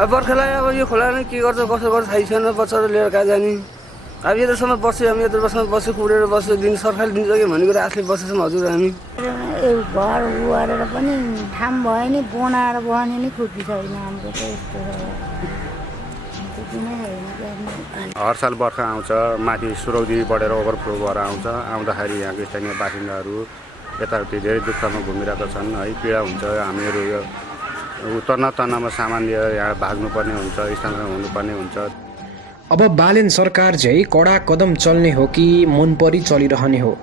अब बर्खालाई अब यो खोला नै के गर्छ कसो गर्छ थाहै छैन। बच्चाहरू लिएर कहाँ जाने। अब यत्रोसम्म बस्यो हामी, यत्रो बस्न बस्यो, कुरेर बस्यो, दिन सरकारले दिन्छ कि भनेको आफूले बसेछौँ हजुर हामी। घर उरेर पनि ठाम भयो नि, बनाएर बस्ने नि खुट्टी छैन हाम्रो त। यस्तो हर साल बर्खा आउँछ, माथि सुरौदी बढेर ओभरफ्लो भएर आउँछ। आउँदाखेरि यहाँको स्थानीय बासिन्दाहरू यताउति धेरै दुःखमा घुमिरहेका छन् है। पीडा हुन्छ। हामीहरू यो तन्नामा सामान लिएर यहाँ भाग्नुपर्ने हुन्छ, स्थानमा हुनुपर्ने हुन्छ। अब बालेन सरकार झै कडा कदम चल्ने हो कि मनपरी चलिरहने हो?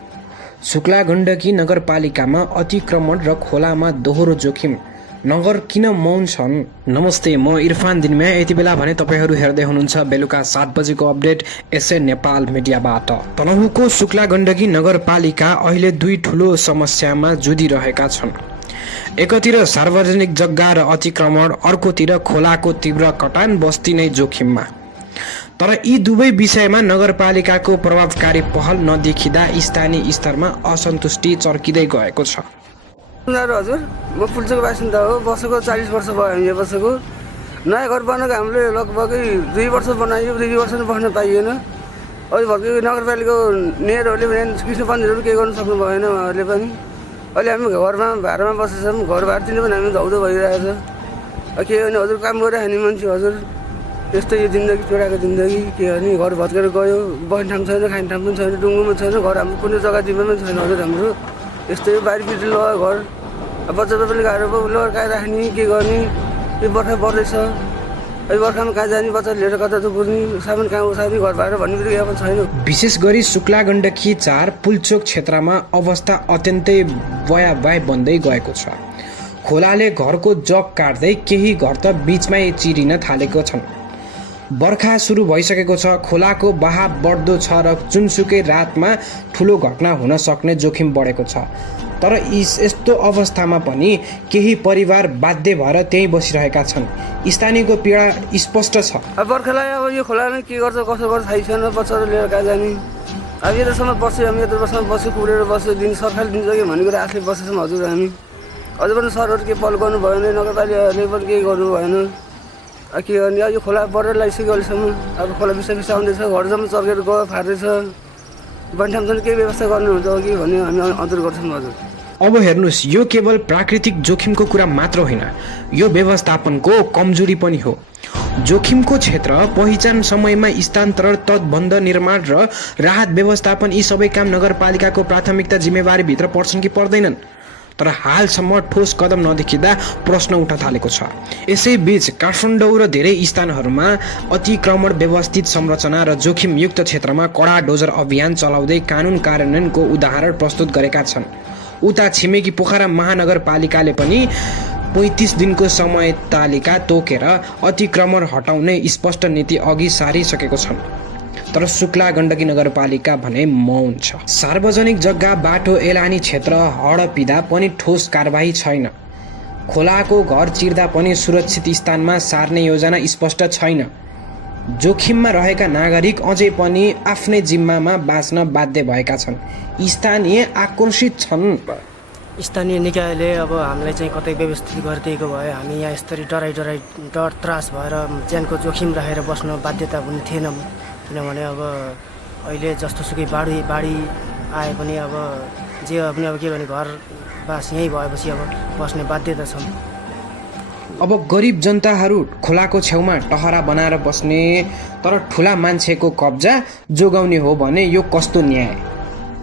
शुक्ला गण्डकी नगरपालिकामा अतिक्रमण र खोलामा दोहोरो जोखिम, नगर किन मौन छन्? नमस्ते, म इरफान दिनम्या। यति बेला भने तपाईहरू हेर्दै हुनुहुन्छ बेलुका 7 बजेको अपडेट एसए नेपाल मिडियाबाट। तनहुँको शुक्ला गण्डकी नगरपालिका अहिले दुई ठूलो समस्यामा जुधिरहेका छन्। एकतिर सार्वजनिक जग्गा र अतिक्रमण, अर्कोतिर खोलाको तीव्र कटान, बस्ती नै जोखिममा। तर यी दुवै विषयमा नगरपालिकाको प्रभावकारी पहल नदेखिँदा स्थानीय स्तरमा असन्तुष्टि चर्किँदै गएको छ। हजुर, म पुल्चोको बासिन्दा हो। बसेको 40 वर्ष भयो हामी यहाँ बसेको। नयाँ घर बनाएको हामीले लगभगै 2 वर्ष बनायो, 2 वर्ष पनि बस्न पाइएन। अहिले भर्खर नगरपालिकाको मेयरहरूले पनि कृष्ण पन्जीहरू केही गर्नु सक्नु भएन उहाँहरूले पनि। अहिले हामी घरमा भाडामा बसेछौँ, घर भाडा तिर्नु पनि हामी धौधो भइरहेछ। के भने हजुर, काम गरेर खाने मान्छे हजुर, त्यस्तै यो जिन्दगी चोराको जिन्दगी। के भने घर भत्केर गयो, बस्ने ठाउँ छैन, खाने ठाउँ पनि छैन, डुङ्गोमा छैन घर, हाम्रो कुनै जग्गा दिमा पनि छैन हजुर हाम्रो। यस्तै बाहिरपट्टि लगायो घर। अब बच्चा पनि गाह्रो पो लगेर कहाँ राख्ने, के गर्ने। यो बर्खा पर्दैछ, अहिले बर्खामा कहाँ जाने, बच्चा लिएर कता त कुर्ने, सामान कहाँ उठाउने, घर भाडा भन्ने बित्तिकै अब छैन। विशेष गरी शुक्ला गण्डकी 4 पुल्चोक क्षेत्रमा अवस्था अत्यन्तै भयावह बन्दै गएको छ। खोलाले घरको जग काट्दै केही घर त बीचमै चिरिन थालेको छन्। बर्खा सुरु भइसकेको छ, खोलाको बहाव बढ्दो छ र जुनसुकै रातमा ठुलो घटना हुन सक्ने जोखिम बढेको छ। तर यस्तो अवस्थामा पनि केही परिवार बाध्य भएर त्यहीँ बसिरहेका छन्। स्थानीयको पीडा स्पष्ट छ। अब बर्खालाई अब यो खोला नै के गर्छ कसो गर्छ थाहै छैन। बच्चाहरू लिएर कहाँ जाने। अब यत्रोसम्म बस्यो हामी, यत्रो बस्न बस्यो, कुरेर बस्यो, दिन सरकारले दिन्छ कि भनेको आफूले बसेछौँ हजुर हामी। अझै पनि सरहरू के पहल गर्नु भएन, नगरपालिकाले पनि केही गर्नु भएन। के गर्ने, यो खोला बढेर लागिसक्यो अहिलेसम्म। अब खोला बिस्तारै आउँदैछ, घरसम्म चर्केर गयो, फाट्दैछ। बन्ठामसम्म केही व्यवस्था गर्नुहुन्छ कि भन्ने हामी अनुरोध गर्छौँ हजुर। अब हेर्नुहोस्, यो केवल प्राकृतिक जोखिमको कुरा मात्र होइन, यो व्यवस्थापनको कमजोरी पनि हो। जोखिमको क्षेत्र पहिचान, समयमा स्थानान्तरण, तटबन्ध निर्माण र राहत व्यवस्थापन, यी सबै काम नगरपालिकाको प्राथमिकता जिम्मेवारीभित्र पर्छन् कि पर्दैनन्? तर हालसम्म ठोस कदम नदेखिँदा प्रश्न उठ्न थालेको छ। यसैबीच काठमाडौँ र धेरै स्थानहरूमा अतिक्रमण, व्यवस्थित संरचना र जोखिमयुक्त क्षेत्रमा कडा डोजर अभियान चलाउँदै कानुन कार्यान्वयनको उदाहरण प्रस्तुत गरेका छन्। उता छिमेकी पोखरा महानगरपालिकाले पनि 35 दिनको समय तालिका तोकेर अतिक्रमण हटाउने स्पष्ट नीति अघि सारिसकेको छन्। तर शुक्ला गण्डकी नगरपालिका भने मौन छ। सार्वजनिक जग्गा, बाटो, एलानी क्षेत्र हडपिँदा पनि ठोस कारबाही छैन। खोलाको घर चिर्दा पनि सुरक्षित स्थानमा सार्ने योजना स्पष्ट छैन। जोखिममा रहेका नागरिक अझै पनि आफ्नै जिम्मामा बाँच्न बाध्य भएका छन्। स्थानीय आक्रोशित छन्। स्थानीय निकायले अब हामीलाई चाहिँ कतै व्यवस्थित गरिदिएको भए हामी यहाँ यसरी डर त्रास भएर ज्यानको जोखिम राखेर बस्न बाध्यता पनि थिएनौँ। किनभने अब अहिले जस्तोसुकै बाढी आए पनि अब जे पनि अब के भने घर बास यहीँ भएपछि अब बस्ने बाध्यता छन्। अब गरिब जनताहरू खोलाको छेउमा टहरा बनाएर बस्ने, तर ठुला मान्छेको कब्जा जोगाउने हो भने यो कस्तो न्याय?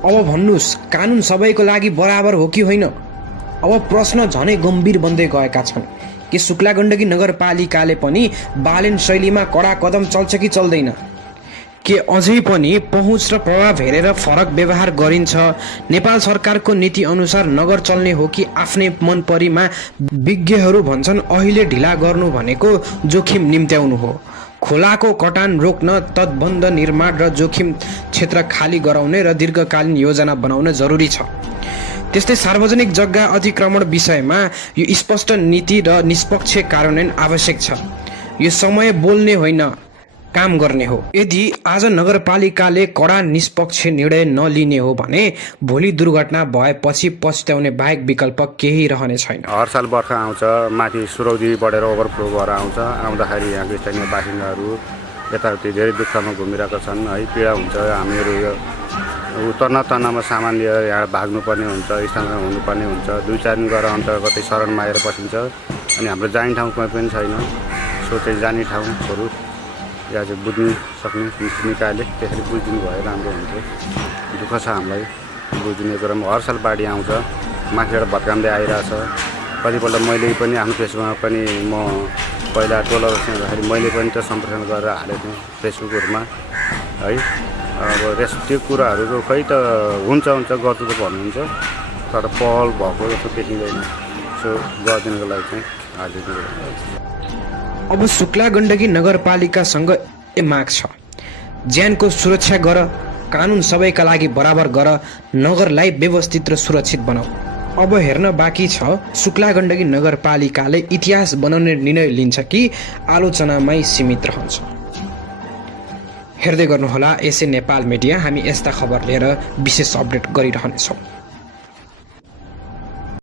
अब भन्नुहोस्, कानुन सबैको लागि बराबर हो कि होइन? अब प्रश्न झनै गम्भीर बन्दै गएका छन्। के शुक्ला गण्डकी नगरपालिकाले पनि बालेन शैलीमा कडा कदम चल्छ कि चल्दैन? के अझै पनि पहुँच र प्रभाव हेरेर फरक व्यवहार गरिन्छ? नेपाल सरकारको नीति अनुसार नगर चल्ने हो कि आफ्नै मनपरीमा? विज्ञहरू भन्छन् अहिले ढिला गर्नु भनेको जोखिम निम्त्याउनु हो। खोलाको कटान रोक्न तटबन्ध निर्माण र जोखिम क्षेत्र खाली गराउने र दीर्घकालीन योजना बनाउन जरुरी छ। त्यस्तै सार्वजनिक जग्गा अतिक्रमण विषयमा यो स्पष्ट नीति र निष्पक्ष कार्यान्वयन आवश्यक छ। यो समय बोल्ने होइन, काम गर्ने हो। यदि आज नगरपालिकाले कडा निष्पक्ष निर्णय नलिने हो भने भोलि दुर्घटना भएपछि पछुताउने बाहेक विकल्प केही रहने छैन। हर साल बर्खा आउँछ, माथि सुरौदी बढेर ओभरफ्लो भएर आउँछ। आउँदाखेरि यहाँको स्थानीय बासिन्दाहरू यताउति धेरै दुःखमा घुमिरहेका छन् है। पीडा हुन्छ। हामीहरू यो उतर्न तर्नमा सामान लिएर यहाँ भाग्नुपर्ने हुन्छ, स्थानमा हुनुपर्ने हुन्छ। 2-4 दिन गएर अन्त कतै शरणमा आएर बसिन्छ अनि हाम्रो जाने ठाउँ कुनै पनि छैन। सो चाहिँ जाने ठाउँहरू या चाहिँ बुझ्नु सक्ने निकायले त्यसरी बुझिदिनु भए राम्रो हुन्थ्यो। दुःख छ हामीलाई बुझिदिने कुरामा। हर साल बाढी आउँछ, माथिबाट भत्काउँदै आइरहेछ। कतिपल्ट मैले पनि आफ्नो फेसबुकमा पनि म पहिला टोल बस्दाखेरि मैले पनि त्यो सम्प्रेषण गरेर हालेको थिएँ फेसबुकहरूमा है। अब त्यो कुराहरू खै त हुन्छ गर्छु त भन्नुहुन्छ, तर पहल भएको जस्तो देखिँदैन। सो गरिदिनुको लागि चाहिँ हालिदिनु। अब शुक्ला गण्डकी नगरपालिकासँग माग छ, ज्यानको सुरक्षा गर, कानुन सबैका लागि बराबर गर, नगरलाई व्यवस्थित र सुरक्षित बनाऊ। अब हेर्न बाँकी छ शुक्ला गण्डकी नगरपालिकाले इतिहास बनाउने निर्णय लिन्छ कि आलोचनामै सीमित रहन्छ। हेर्दै गर्नुहोला एसए नेपाल मिडिया। हामी यस्ता खबर लिएर विशेष अपडेट गरिरहनेछौँ।